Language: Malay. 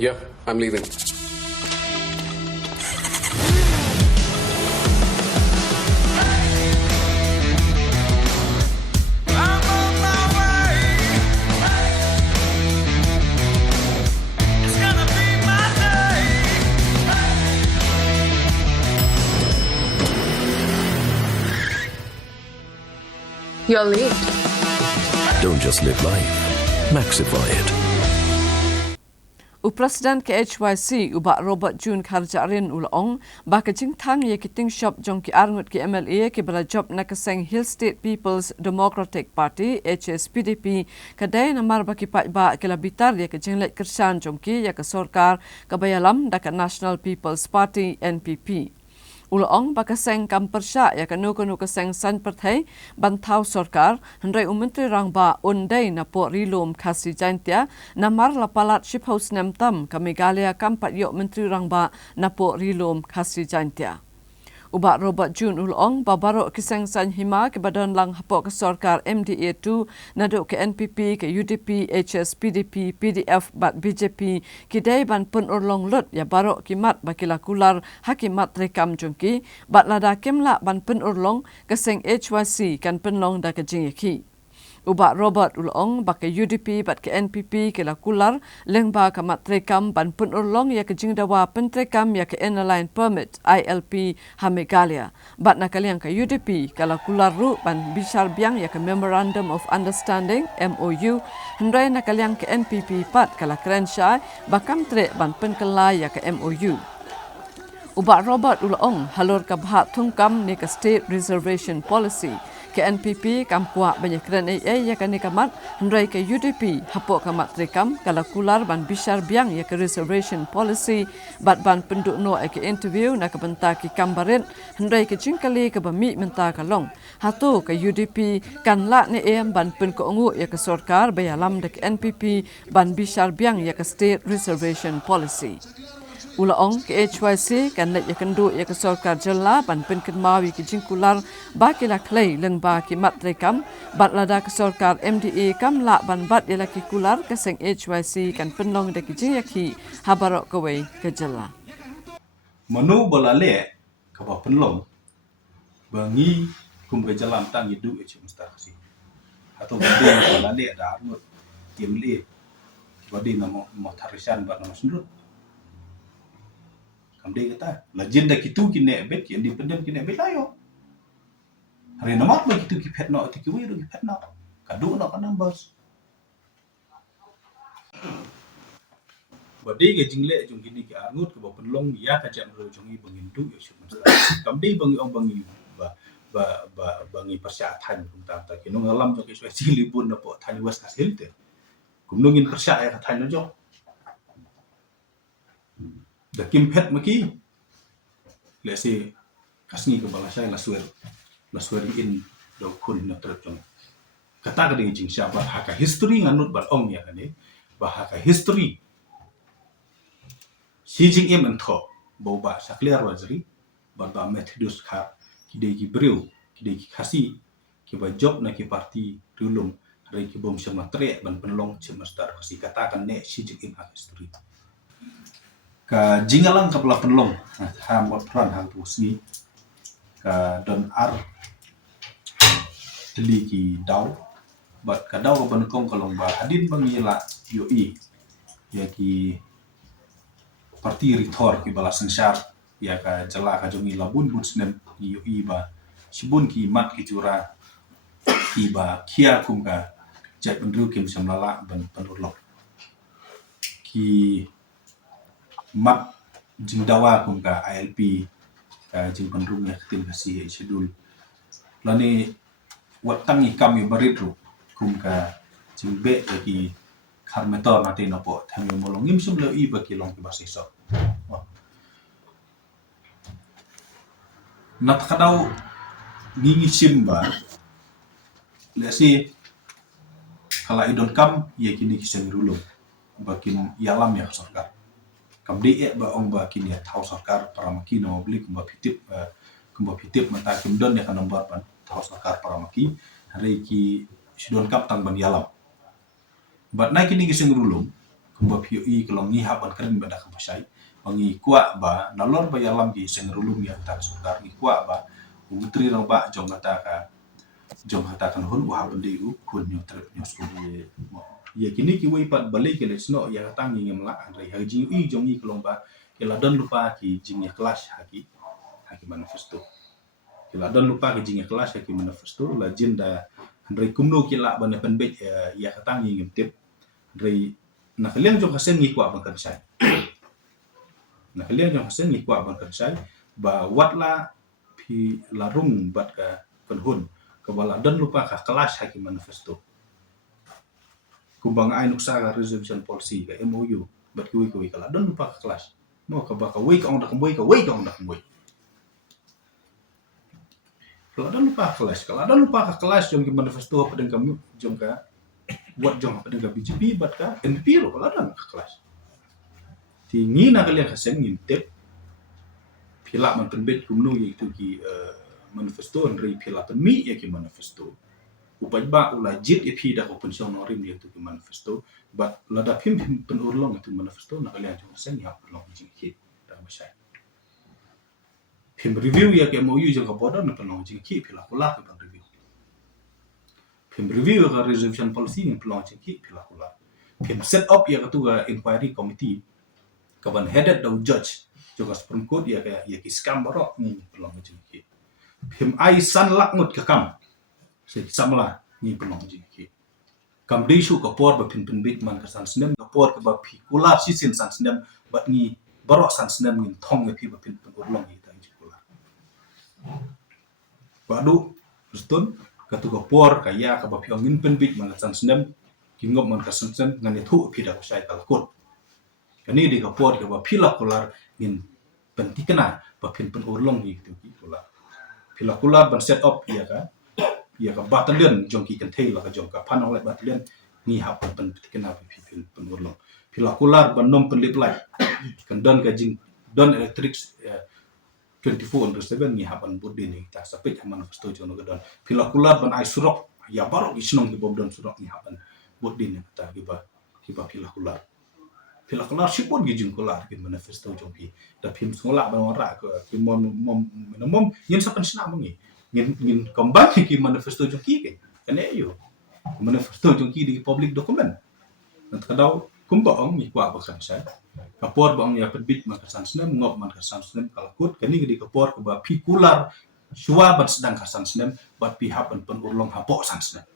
Yeah, I'm leaving. You're late. Don't just live life, maxify it. Presiden KHYC ubak Robert June Kharjarin ulong baka jingtang ye kiting shop jong ki arngut ki MLA ki bala job na kaseng Hill State People's Democratic Party HSPDP kadai namar baki ba kilabitar ye ke jinglet kersan jong ki ya ke sorkar kabayalam dak National People's Party NPP. Ulong bakaseng kampersya ya kanu kaseng san perthai bantau sorkar hendrai menteri rangba undai na po rilum khasi jantia namar lapalat ship house namtam kamigalia kampat yok menteri rangba na po rilum khasi jantia. Ubak Robert June ulong babarok kiseng san hima ke badan lang hapok ke sorkar MDA2 naduk ke NPP ke UDP HSPDP PDF bat BJP kidai ban pun urlong lut ya barok kimat bakila kular hakimat rekam jungki bat lada kimla ban pun urlong keseng HYC kan penlong da ke jingyaki. Ubak Robert ulong bak ke UDP bat ke NPP ke lakular lengba kamat rekam ban pun urlong ya ke jingdawa pentrekam ya ke Inline Permit ILP Hamigalia bat nakaliang ke UDP ke lakular ru ban bisar biang ya ke Memorandum of Understanding MOU hendrai nakaliang ke NPP pat kala Krenshai bakam trek ban penkelai ya ke MOU. Ubak Robert ulong halur ke bahat tungkam ni ke State Reservation Policy ke NPP kampua banyak keren ya kan kamat hendrai ke UDP hapok kamat rekam kala kular ban bisar biang ya ke Reservation Policy bat ban penduk no ke interview nak benta ki kambarin hendrai ke jingkali ke bami menta kalong hatu ke UDP kan la ni ban pen ko ngu ya ke sorkar bayalam dek NPP ban bisar biang ya ke State Reservation Policy. Ulaong ke HYC kan let ya kendu ya ke sorkar jela ban pen kenmawi ke jingkular baki la klei lengba ki mat rekam bat lada ke sorkar MDA kam la ban bat ya laki kular ke seng HYC kan penlong de ki jingyaki habarok kawe ke jela. Manu balale ke ba penlong bangi kum ke jalan tang hidup e mustaqsi atau bade balale da armut timli bade namo motharisan ba namo sundut kamde kata legenda kitu kine bet ki independent kine bet ayo hari namat ba kitu ki petno ti ki wiru ki petno kadu no kan numbers bade ke jingle jung kini ki arngut ke ba penlong ya ka jam ro jungi bangin du yo syuk mustaqsi kamde bangi ong bangi bangi persya than kum ta ta kino ngalam jo ki swai silibun na po than was hasil te kum nungin persya ya than no jo da kim pet maki lesi kasni ke balasai laswer in do kun na terjong kata ka ding jing siapa haka history nganut bar ong ya kane bahaka history si jing im entho boba sakler wazri ba methodus kha kidei ki breu kidei ki khasi ki ba job na ki parti rulum rei ki bom sama tre ban penlong semester khasi kata kan ne si jing im haka history ka jingalang kapla penlong ha mot pran hang pusni ka don ar teli ki daw bat ka daw ban kong kalong ba hadin bangila yoi ya ki parti rithor ki bala sensar ya ka jala ka jongi labun bun snem yoi ba sibun ki mat ki jura ki ba kia kum ka jat pendru kim samlala ban penurlok ki mat jingdawa kum ka ILP ka jing pendrung ya tim kasih schedule lani watang ikam yu baridru kum ka jing be lagi karmetor nanti nopo thamu molong im sum lo i baki long ki basiso nat kadau ngingi simba lesi kala idon kam ye kini kisem rulung bakin yalam ya sorkar kamdi ba ong ba kini thau sarkar paramaki no bli kumba pitip mata kimdon ya kan nomor pan thau sarkar paramaki hari ki sidon kap tang ban yalam bat nai kini gising rulum kumba POE kelong ni haban keren bada kebasai bangi kuat ba nalor ba yalam di sengerulum ya tak sukar ni kuat ba umutri rang ba jong katakan hun wa haban di kun nyo trep nyo skuli ya kini ki wei pat balik ke lesno ya tangi ngemla andai haji jong ni kelong ba kela dan lupa ki jing ya kelas haki manifesto kila dan lupa ke jing ya kelas haki manifesto la jinda andai kumno kila ban penbet ya katangi ngemtip andai nak liang jong hasen ngi kwa ban sai nak liang jong hasen ngi kwa ban sai ba watla pi larung bat ka penhun ke bala dan lupa ka kelas haki manifesto kumbang ai nuksa ka resolution policy ka MOU bat kuwi kala dan lupa ka kelas no ka ba ka wei ka ong dak mboi kalau dan lupa ka kelas jong ki manifesto pa den kamu jong ka buat jong pa den ka BJP bat ka NP ro kalau dan ka kelas tingi na kalian hasen ngintip pila man penbet kumnu itu ki manifesto andri pila penmi ya ki manifesto upai ba ulajit ipi da ko pension norim dia tu ki manifesto but lada pim penurlong itu manifesto na kalian jong hasen ya long jing ki da masai pim review ya ke MOU jong ka bodo na pelong jing ki pila kula ke review pim review ka resolution policy ni pelong jing ki pila kula pim set up ya ka tu ka inquiry committee ka ban headed the judge juga Supreme Court ya ki scam barok ni pelong jing ki pim ai san lakmut ka kam se samla ni pelong jing ki kam disu ka por ba pin bit man ka san snem ka por ka ba pi kula si sin san snem bat ni barok san snem ni thong pi ba pin urlong ni ta ji kula badu rustun ka tu ka por ka ya ka ba pi ongin pin bit man san snem ki ngop man ka san snem ngani thu pi da ko sai tal kot kani di ka por ka ba pi la kular min pentikna ba pin urlong ni tu ki kula pi la kular ban set up ya ka battalion jong ki kan thei la ka jong ka phanong le battalion ni ha pen tikena pi urlong pila kular ban nom pen liplai kan don ka jing don electric 24/7 ni ha ban budi ni ta sapit manifesto jong ka don pila kular ban ai surok ya barok isnong ki bob don surok ni ha ban budi ni ta kiba pila kular sipon gi jing kular ki manifesto jong pi da pim sola ban ora ka ki mom yin sapan sna mengi ngin kembang ki manifesto jong ki ke kane yo manifesto jong ki di public document nat kadau kumpa ong mi kwa bakan sa kapor bang ya pedbit makasan snem ngop man kasan snem kalkut kani di kapor ke ba pikular suwa ban sedang kasan snem bat pihak ban urlong hapok san snem